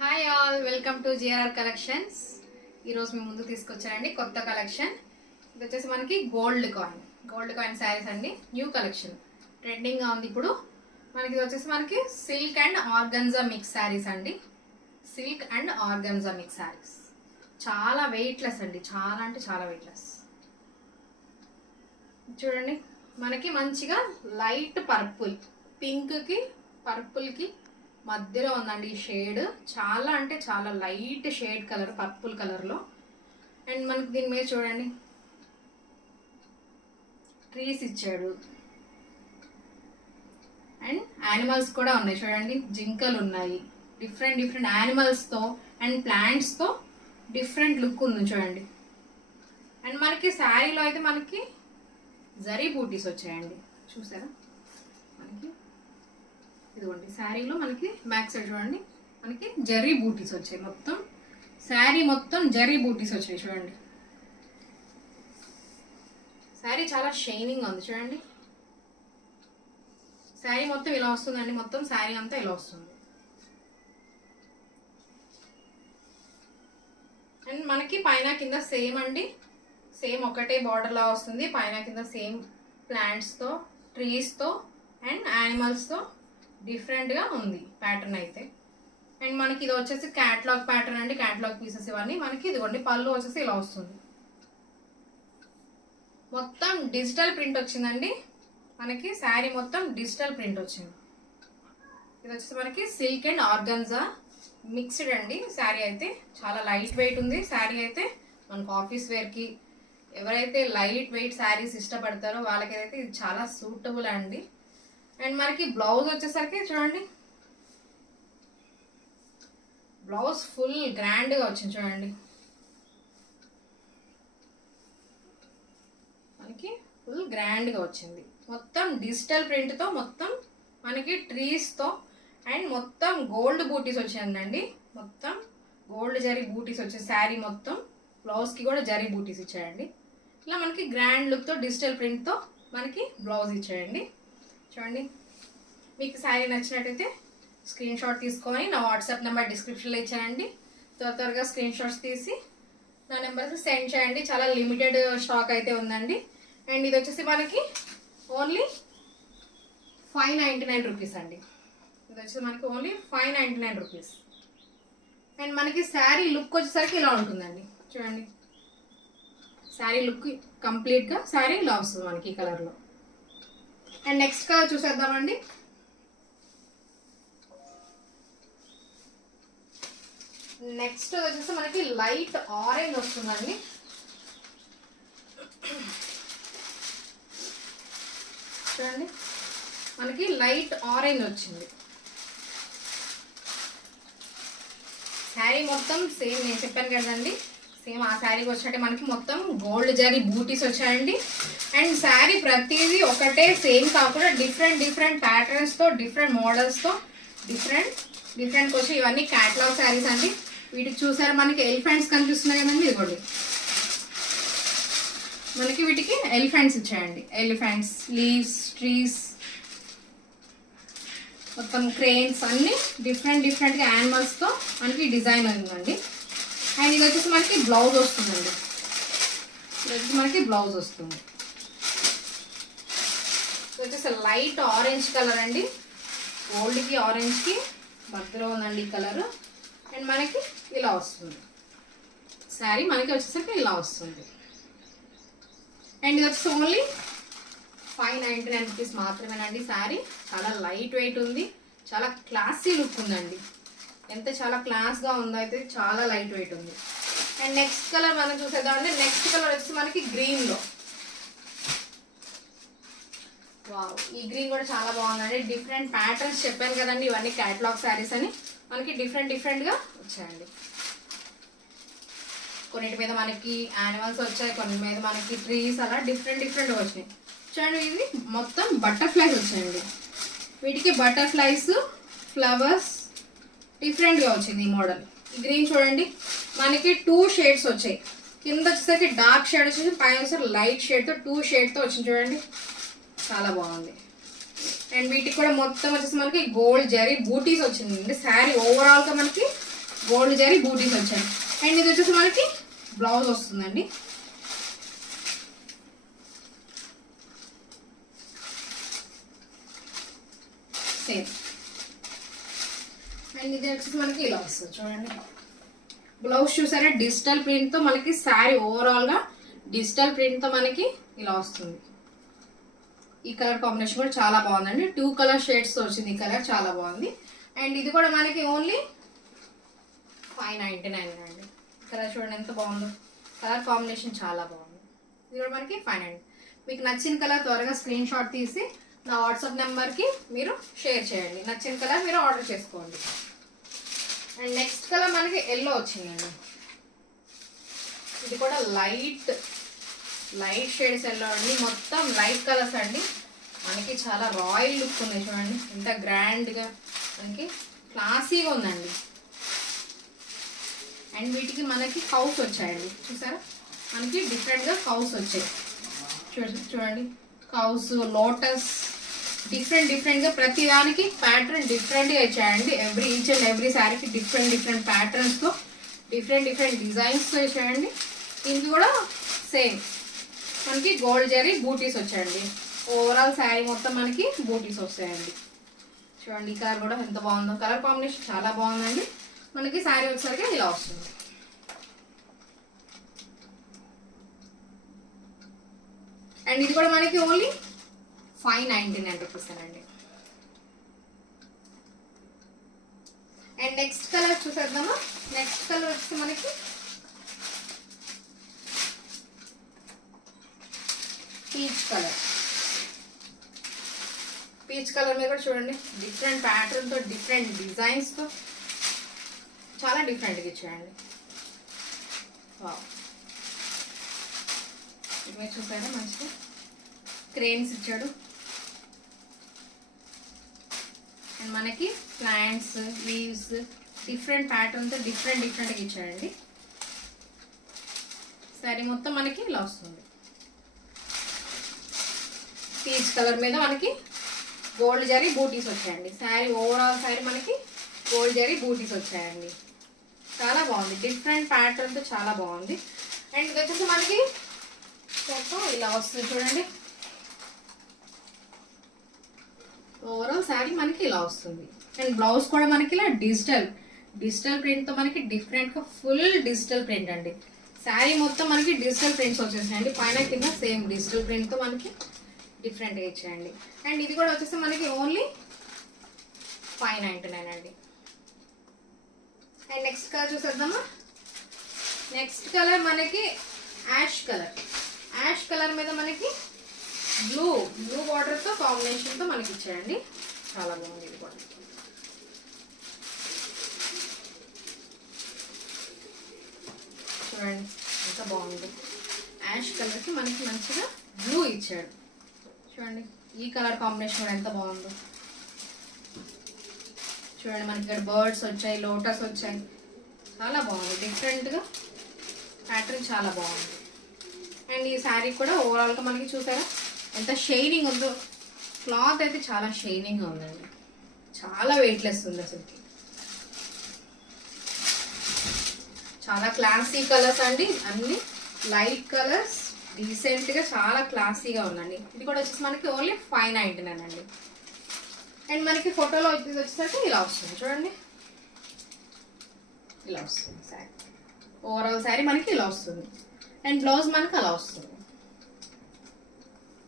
Hi all, welcome to GRR collections. ఈరోజు మేము ముందుకు తీసుకొచ్చానండి కొత్త కలెక్షన్. ఇది వచ్చేసి మనకి గోల్డ్ కాయిన్ శారీస్ అండి. న్యూ కలెక్షన్ ట్రెండింగ్గా ఉంది ఇప్పుడు. మనకి ఇది వచ్చేసి మనకి silk and organza mix sarees అండి. Silk and organza mix sarees చాలా వెయిట్లెస్ అండి, చాలా అంటే చాలా వెయిట్లెస్. చూడండి, మనకి మంచిగా లైట్ పర్పుల్, పింక్కి పర్పుల్కి మధ్యలో ఉందండి ఈ షేడ్. చాలా అంటే చాలా లైట్ షేడ్ కలర్, పర్పుల్ కలర్లో. అండ్ మనకి దీని మీద చూడండి ట్రీస్ ఇచ్చాడు అండ్ యానిమల్స్ కూడా ఉన్నాయి. చూడండి, జింకలు ఉన్నాయి. డిఫరెంట్ డిఫరెంట్ యానిమల్స్తో అండ్ ప్లాంట్స్తో డిఫరెంట్ లుక్ ఉంది చూడండి. అండ్ మనకి శారీలో అయితే మనకి జరీ బూటీస్ వచ్చాయండి. చూసారా, మనకి ఇదిగోండి శారీలో మనకి బ్యాక్ సైడ్ చూడండి మనకి జరీ బూటీస్ వచ్చాయి. మొత్తం శారీ మొత్తం జరీ బూటీస్ వచ్చాయి చూడండి. శారీ చాలా షైనింగ్ ఉంది చూడండి. శారీ మొత్తం ఇలా వస్తుందండి, మొత్తం శారీ అంతా ఇలా వస్తుంది. అండ్ మనకి పైన కింద సేమ్ అండి, సేమ్ ఒకటే బార్డర్ లా వస్తుంది. పైన కింద సేమ్ ప్లాంట్స్తో, ట్రీస్తో అండ్ యానిమల్స్తో డిఫరెంట్గా ఉంది ప్యాటర్న్ అయితే. అండ్ మనకి ఇది వచ్చేసి క్యాటలాగ్ ప్యాటర్న్ అండి, క్యాటలాగ్ పీసెస్ ఇవన్నీ. మనకి ఇదిగోండి పళ్ళు వచ్చేసి ఇలా వస్తుంది. మొత్తం డిజిటల్ ప్రింట్ వచ్చిందండి. మనకి శారీ మొత్తం డిజిటల్ ప్రింట్ వచ్చింది. ఇది వచ్చేసి మనకి సిల్క్ అండ్ ఆర్గన్జా మిక్స్డ్ అండి. శారీ అయితే చాలా లైట్ వెయిట్ ఉంది. శారీ అయితే మనకు ఆఫీస్ వేర్కి, ఎవరైతే లైట్ వెయిట్ శారీస్ ఇష్టపడతారో వాళ్ళకైతే ఇది చాలా సూటబుల్ అండి. అండ్ మనకి బ్లౌజ్ వచ్చేసరికి చూడండి, బ్లౌజ్ ఫుల్ గ్రాండ్గా వచ్చింది చూడండి. మనకి ఫుల్ గ్రాండ్గా వచ్చింది. మొత్తం డిజిటల్ ప్రింట్తో, మొత్తం మనకి ట్రీస్తో అండ్ మొత్తం గోల్డ్ బూటీస్ వచ్చాయండి. మొత్తం గోల్డ్ జరీ బూటీస్ వచ్చాయి శారీ మొత్తం. బ్లౌజ్కి కూడా జరీ బూటీస్ ఇచ్చాయండి. ఇలా మనకి గ్రాండ్ లుక్తో డిజిటల్ ప్రింట్తో మనకి బ్లౌజ్ ఇచ్చాయండి. చూడండి, మీకు శారీ నచ్చినట్టయితే స్క్రీన్ షాట్ తీసుకొని నా వాట్సాప్ నెంబర్ డిస్క్రిప్షన్లో ఇచ్చానండి. త్వరగా స్క్రీన్ షాట్స్ తీసి నా నెంబర్కి సెండ్ చేయండి. చాలా లిమిటెడ్ స్టాక్ అయితే ఉందండి. అండ్ ఇది వచ్చేసి మనకి ఓన్లీ 599 రూపీస్ అండి. ఇది వచ్చేసి మనకి ఓన్లీ 599 రూపీస్. అండ్ మనకి శారీ లుక్ వచ్చేసరికి ఇలా ఉంటుందండి. చూడండి, శారీ లుక్ కంప్లీట్గా శారీ ఇలా వస్తుంది మనకి ఈ కలర్లో. అండ్ నెక్స్ట్ కలర్ చూసేద్దామండి. నెక్స్ట్ వచ్చేసి మనకి లైట్ ఆరెంజ్ వస్తుందండి. చూడండి, మనకి లైట్ ఆరెంజ్ వచ్చింది. శారీ మొత్తం సేమ్ నేను చెప్పాను కదండి, సేమ్ ఆ శారీకి వచ్చినట్టే మనకి మొత్తం గోల్డ్ జరీ బూటీస్ వచ్చాయండి. అండ్ శారీ ప్రతిదీ ఒకటే సేమ్ కాకుండా డిఫరెంట్ డిఫరెంట్ ప్యాటర్న్స్తో, డిఫరెంట్ మోడల్స్తో డిఫరెంట్ వచ్చి ఇవన్నీ క్యాటలాగ్ శారీస్ అండి. వీటికి చూసారు మనకి ఎలిఫెంట్స్ కనిపిస్తున్నాయి కదండి. ఇదిగోండి, మనకి వీటికి ఎలిఫెంట్స్ ఇచ్చాయండి. ఎలిఫెంట్స్, లీవ్స్, ట్రీస్, మొత్తం క్రెయిన్స్ అన్ని డిఫరెంట్గా యానిమల్స్తో మనకి డిజైన్ ఉందండి. అండ్ ఇది వచ్చేసి మనకి బ్లౌజ్ వస్తుందండి. ఇది వచ్చేసి మనకి బ్లౌజ్ వస్తుంది. ఇది వచ్చేసి లైట్ ఆరెంజ్ కలర్ అండి. గోల్డ్కి ఆరెంజ్కి మధ్యలో ఉందండి ఈ కలర్. అండ్ మనకి ఇలా వస్తుంది శారీ, మనకి వచ్చేసరికి ఇలా వస్తుంది. అండ్ ఇది వచ్చేసి ఓన్లీ 599 రూపీస్ మాత్రమేనండి. శారీ చాలా లైట్ వెయిట్ ఉంది, చాలా క్లాసీ లుక్ ఉందండి. ఎంత చాలా క్లాస్గా ఉందో అయితే, చాలా లైట్ వెయిట్ ఉంది. అండ్ నెక్స్ట్ కలర్ మనం చూసేద్దామండి. నెక్స్ట్ కలర్ వచ్చి మనకి గ్రీన్లో. వావ్, ఈ గ్రీన్ కూడా చాలా బాగుందండి. డిఫరెంట్ ప్యాటర్న్స్ చెప్పాను కదండి, ఇవన్నీ క్యాటలాగ్ శారీస్ అని మనకి డిఫరెంట్గా వచ్చాయండి. కొన్నిటి మీద మనకి యానిమల్స్ వచ్చాయి, కొన్ని మీద మనకి ట్రీస్, అలా డిఫరెంట్ వచ్చినాయి. చూడండి, ఇది మొత్తం బటర్ఫ్లైస్ వచ్చాయండి. వీటికి బటర్ఫ్లైస్, ఫ్లవర్స్ డిఫరెంట్గా వచ్చింది ఈ మోడల్. ఈ గ్రీన్ చూడండి, మనకి 2 షేడ్స్ వచ్చాయి. కింద వచ్చేసరికి డార్క్ షేడ్ వచ్చేసి, పైన వచ్చేసరికి లైట్ షేడ్తో 2 షేడ్తో వచ్చింది చూడండి. చాలా బాగుంది. అండ్ వీటికి కూడా మొత్తం వచ్చేసి మనకి గోల్డ్ జరీ బూటీస్ వచ్చిందండి. శారీ ఓవరాల్గా మనకి గోల్డ్ జరీ బూటీస్ వచ్చాయి. అండ్ ఇది వచ్చేసి మనకి బ్లౌజ్ వస్తుందండి. సేమ్. అండ్ ఇది వచ్చేసి మనకి ఇలా వస్తుంది చూడండి. బ్లౌజ్ చూసారా డిజిటల్ ప్రింట్ తో మనకి శారీ ఓవరాల్ గా డిజిటల్ ప్రింట్ తో మనకి ఇలా వస్తుంది. ఈ కలర్ కాంబినేషన్ కూడా చాలా బాగుందండి. 2 కలర్ షేడ్స్ తో వచ్చింది ఈ కలర్, చాలా బాగుంది. అండ్ ఇది కూడా మనకి ఓన్లీ 599 అండి. కలర్ చూడండి ఎంత బాగుందో, కలర్ కాంబినేషన్ చాలా బాగుంది. ఇది కూడా మనకి 599. మీకు నచ్చిన కలర్ త్వరగా స్క్రీన్ షాట్ తీసి నా వాట్సాప్ నెంబర్కి మీరు షేర్ చేయండి. నచ్చిన కలర్ మీరు ఆర్డర్ చేసుకోండి. అండ్ నెక్స్ట్ కలర్ మనకి ఎల్లో వచ్చిందండి. ఇది కూడా లైట్ షేడ్స్ ఎల్లో అండి. మొత్తం లైట్ కలర్స్ అండి. మనకి చాలా రాయల్ లుక్ ఉంది చూడండి, ఎంత గ్రాండ్గా మనకి క్లాసీగా ఉందండి. అండ్ వీటికి మనకి కౌస్ వచ్చాయండి. చూసారా మనకి డిఫరెంట్గా కౌస్ వచ్చాయి. చూడండి కౌస్, లోటస్, డిఫరెంట్గా ప్రతి దానికి ప్యాటర్న్ డిఫరెంట్గా ఇచ్చాయండి. ఈచ్ అండ్ ఎవ్రీ శారీకి డిఫరెంట్ ప్యాటర్న్స్తో డిఫరెంట్ డిజైన్స్తో ఇచ్చాయండి. దీనికి కూడా సేమ్ మనకి గోల్డ్ జరీ బూటీస్ వచ్చాయండి. ఓవరాల్ శారీ మొత్తం మనకి బూటీస్ వస్తాయండి. చూడండి ఈ కలర్ కూడా ఎంత బాగుందో, కలర్ కాంబినేషన్ చాలా బాగుందండి. మనకి శారీ వచ్చేసరికి ఇలా వస్తుంది. అండ్ ఇది కూడా మనకి ఓన్లీ 599 రూపీస్ అండి. అండ్ నెక్స్ట్ కలర్ చూసేద్దామా. నెక్స్ట్ కలర్ వచ్చి మనకి పీచ్ కలర్ మీద కూడా చూడండి డిఫరెంట్ ప్యాటర్న్ తో డిఫరెంట్ డిజైన్స్ తో చాలా డిఫరెంట్గా ఇచ్చాయండి. మీరు చూసారా మంచిగా క్రేన్స్ ఇచ్చాడు. అండ్ మనకి ప్లాంట్స్, లీవ్స్ డిఫరెంట్ ప్యాటర్న్తో డిఫరెంట్గా ఇచ్చాడండి. శారీ మొత్తం మనకి ఇలా వస్తుంది. పీచ్ కలర్ మీద మనకి గోల్డ్ జరీ బూటీస్ వచ్చాయండి. శారీ ఓవరాల్ శారీ మనకి గోల్డ్ జరీ బూటీస్ వచ్చాయండి. చాలా బాగుంది, డిఫరెంట్ ప్యాటర్న్తో చాలా బాగుంది. అండ్ ఇది వచ్చేసి మనకి మొత్తం ఇలా వస్తుంది చూడండి. ఓవరాల్ శారీ మనకి ఇలా వస్తుంది. అండ్ బ్లౌజ్ కూడా మనకి ఇలా డిజిటల్ ప్రింట్తో మనకి డిఫరెంట్గా ఫుల్ డిజిటల్ ప్రింట్ అండి. శారీ మొత్తం మనకి డిజిటల్ ప్రింట్స్ వచ్చేసాయండి. పైన కింద సేమ్ డిజిటల్ ప్రింట్తో మనకి డిఫరెంట్గా ఇచ్చేయండి. అండ్ ఇది కూడా వచ్చేసి మనకి ఓన్లీ 599 అండి. అండ్ నెక్స్ట్ కలర్ చూసేద్దామా. నెక్స్ట్ కలర్ మనకి యాష్ కలర్ మీద మనకి బ్లూ బార్డర్తో కాంబినేషన్తో మనకి ఇచ్చాయండి. చాలా బాగుంది ఇది కూడా. చూడండి ఎంత బాగుంది. యాష్ కలర్కి మనకి మంచిగా బ్లూ ఇచ్చాడు. చూడండి ఈ కలర్ కాంబినేషన్ కూడా ఎంత బాగుందో. చూడండి మనకి ఇక్కడ బర్డ్స్ వచ్చాయి, లోటస్ వచ్చాయి, చాలా బాగుంది. డిఫరెంట్గా ప్యాటర్న్ చాలా బాగుంది. అండ్ ఈ శారీ కూడా ఓవరాల్గా మనకి చూసారా ఎంత షైనింగ్ ఉందో. క్లాత్ అయితే చాలా షైనింగ్గా ఉందండి, చాలా వెయిట్లెస్ ఉంది అసలుకి. చాలా క్లాసీ కలర్స్ అండి, అన్ని లైట్ కలర్స్, డీసెంట్గా చాలా క్లాసీగా ఉందండి. ఇది కూడా వచ్చేసి మనకి ఓన్లీ 599 అండి. అండ్ మనకి ఫోటోలో వచ్చేసరికి ఇలా వస్తుంది చూడండి, ఇలా వస్తుంది శారీ. ఓవరాల్ శారీ మనకి ఇలా వస్తుంది. అండ్ బ్లౌజ్ మనకి అలా వస్తుంది.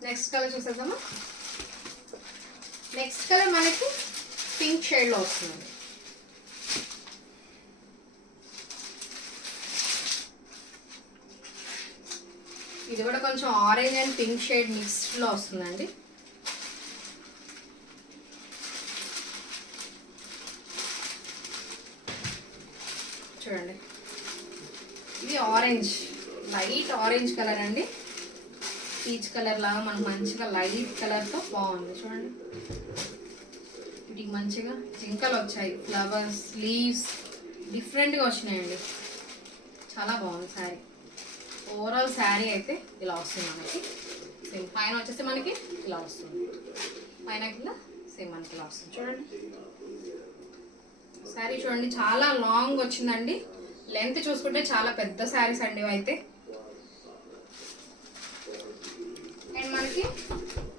నెక్స్ట్ కలర్ చూసేద్దామా. నెక్స్ట్ కలర్ మనకి పింక్ షేడ్లో వస్తుంది. ఇది కూడా కొంచెం ఆరెంజ్ అండ్ పింక్ షేడ్ మిక్స్డ్లో వస్తుందండి. చూడండి ఇది ఆరెంజ్, లైట్ ఆరెంజ్ కలర్ అండి. పీచ్ కలర్ లాగా మనకు మంచిగా లైట్ కలర్తో బాగుంది. చూడండి వీటికి మంచిగా జింకలు వచ్చాయి, ఫ్లవర్స్, లీవ్స్ డిఫరెంట్గా వచ్చినాయండి. చాలా బాగుంది శారీ. ఓవరాల్ శారీ అయితే ఇలా వస్తుంది మనకి. సేమ్ పైన వచ్చేసి మనకి ఇలా వస్తుంది, పైన కింద సేమ్ మనకి ఇలా వస్తుంది. చూడండి శారీ చూడండి చాలా లాంగ్ వచ్చిందండి. లెంత్ చూసుకుంటే చాలా పెద్ద శారీస్ అండి అయితే. అండ్ మనకి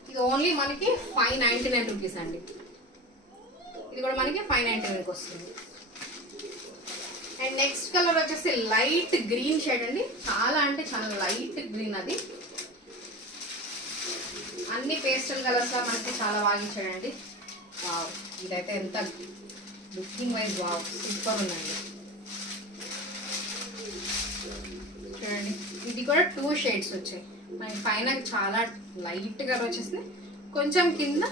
ఇది ఓన్లీ మనకి 599 రూపీస్ అండి. ఇది కూడా మనకి 599కి వస్తుంది. అండ్ నెక్స్ట్ కలర్ వచ్చేసి లైట్ గ్రీన్ షేడ్ అండి. చాలా అంటే చాలా లైట్ గ్రీన్. అది అన్ని పేస్టల్ కలర్స్ లా మనకి చాలా బాగా ఇచ్చాడండి. వావ్, ఇదైతే ఎంత లుకింగ్ వైజ్ వావ్ సూపర్ ఉందండి. చూడండి ఇది కూడా 2 షేడ్స్ వచ్చాయి మనకి. పైన చాలా లైట్ కలర్ వచ్చేసి కొంచెం కింద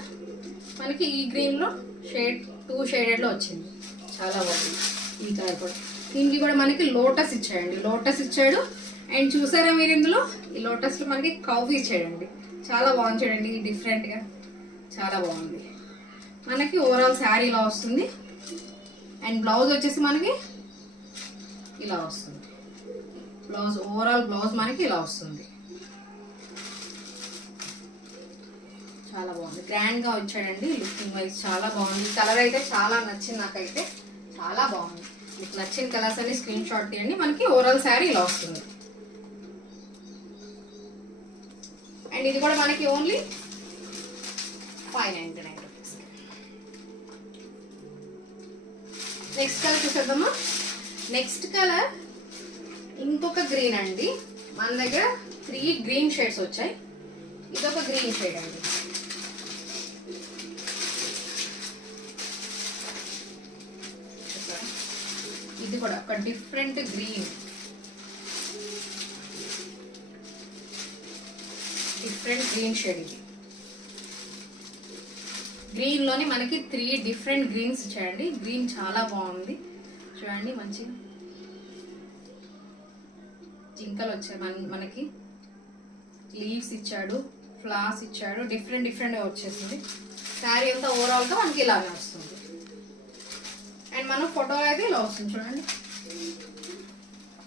మనకి ఈ గ్రీన్ లో షేడ్ 2 షేడెడ్ లో వచ్చింది. చాలా బాగుంది ఈ కలర్ కూడా. దీనికి కూడా మనకి లోటస్ ఇచ్చాడండి. లోటస్ ఇచ్చాడు. అండ్ చూసారా మీరు ఇందులో ఈ లోటస్ లో మనకి కవ్ ఇచ్చాడండి. చాలా బాగుంది చూడండి, డిఫరెంట్ గా చాలా బాగుంది. మనకి ఓవరాల్ శారీ ఇలా వస్తుంది. అండ్ బ్లౌజ్ వచ్చేసి మనకి ఇలా వస్తుంది. బ్లౌజ్ ఓవరాల్ బ్లౌజ్ మనకి ఇలా వస్తుంది. చాలా బాగుంది, గ్రాండ్ గా వచ్చాడండి. లుకింగ్ వైజ్ చాలా బాగుంది. కలర్ అయితే చాలా నచ్చింది నాకైతే, చాలా బాగుంది. మీకు నచ్చిన కలర్స్ అన్ని స్క్రీన్ షాట్ తీయండి. మనకి ఓవరాల్ శారీ ఇలా వస్తుంది. అండ్ ఇది కూడా మనకి ఓన్లీ 599 రూపీస్. నెక్స్ట్ కలర్ చూసేద్దామా. నెక్స్ట్ కలర్ ఇంకొక గ్రీన్ అండి. మన దగ్గర 3 గ్రీన్ షేడ్స్ వచ్చాయి. ఇదొక గ్రీన్ షేడ్ అండి. ఇది కూడా ఒక different green, different green shade. ఇది గ్రీన్ లోనే మనకి 3 డిఫరెంట్ గ్రీన్స్ ఇచ్చాయండి. గ్రీన్ చాలా బాగుంది చూడండి. మంచిగా జింకలు వచ్చాయి మనకి. లీవ్స్ ఇచ్చాడు, ఫ్లవర్స్ ఇచ్చాడు. డిఫరెంట్ డిఫరెంట్ వచ్చేసింది. శారీ అంతా ఓవరాల్ గా మనకి ఇలానే వస్తుంది. అండ్ మనం ఫోటో అయితే ఇలా వస్తుంది చూడండి,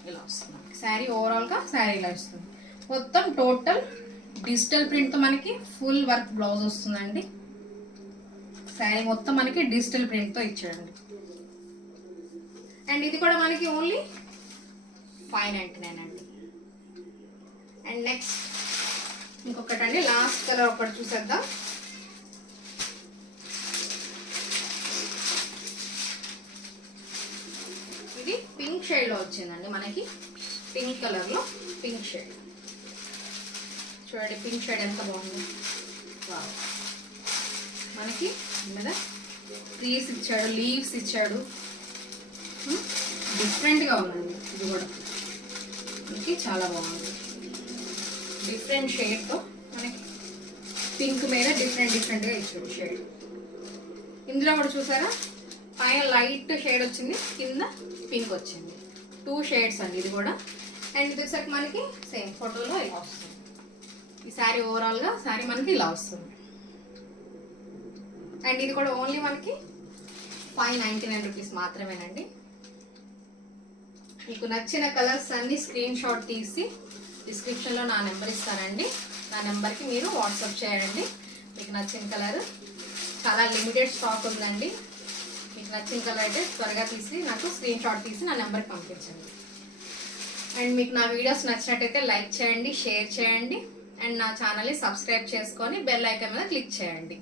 ఇలా వస్తుంది. శారీ ఓవరాల్ గా శారీ ఇలా వస్తుంది. మొత్తం టోటల్ డిజిటల్ ప్రింట్ తో మనకి ఫుల్ వర్క్ బ్లౌజ్ వస్తుందండి. శారీ మొత్తం మనకి డిజిటల్ ప్రింట్ తో ఇచ్చాడండి. అండ్ ఇది కూడా మనకి ఓన్లీ 599 అండి. అండ్ నెక్స్ట్ ఇంకొకటండి, లాస్ట్ కలర్ ఒకటి చూసేద్దాం. ఇది పింక్ షేడ్ లో వచ్చిందండి మనకి. పింక్ కలర్ లో పింక్ షేడ్ చూడండి. పింక్ షేడ్ ఎంత బాగుంది. వావ్, మనకి మీద ట్రీస్ ఇచ్చాడు, లీవ్స్ ఇచ్చాడు. డిఫరెంట్ గా ఉందండి. ఇది కూడా మనకి చాలా బాగుంది. డిఫరెంట్ షేడ్ తో మనకి పింక్ మీద డిఫరెంట్ డిఫరెంట్ గా ఇచ్చాడు షేడ్. ఇందులో కూడా చూసారా, పైన లైట్ షేడ్ వచ్చింది, కింద పింక్ వచ్చింది. 2 షేడ్స్ అండి ఇది కూడా. అండ్ ఇది వచ్చేసరికి మనకి సేమ్ ఫోటోలో ఇలా వస్తుంది. ఈ శారీ ఓవరాల్ గా శారీ మనకి ఇలా వస్తుంది. అండ్ ఇది కూడా ఓన్లీ మనకి 599 రూపీస్ మాత్రమేనండి. మీకు నచ్చిన కలర్స్ అన్ని స్క్రీన్ షాట్ తీసి డిస్క్రిప్షన్ లో నా నెంబర్ ఇస్తానండి. నా నెంబర్కి మీరు వాట్సాప్ చేయండి. మీకు నచ్చిన కలర్ చాలా లిమిటెడ్ స్టాక్ ఉందండి. మీకు నచ్చిన కలర్ అయితే త్వరగా తీసి నాకు స్క్రీన్ షాట్ తీసి నా నెంబర్కి పంపించండి. అండ్ మీకు నా వీడియోస్ నచ్చినట్టయితే లైక్ చేయండి, షేర్ చేయండి. అండ్ నా ఛానల్ని సబ్స్క్రైబ్ చేసుకొని బెల్ ఐకాన్ మీద క్లిక్ చేయండి.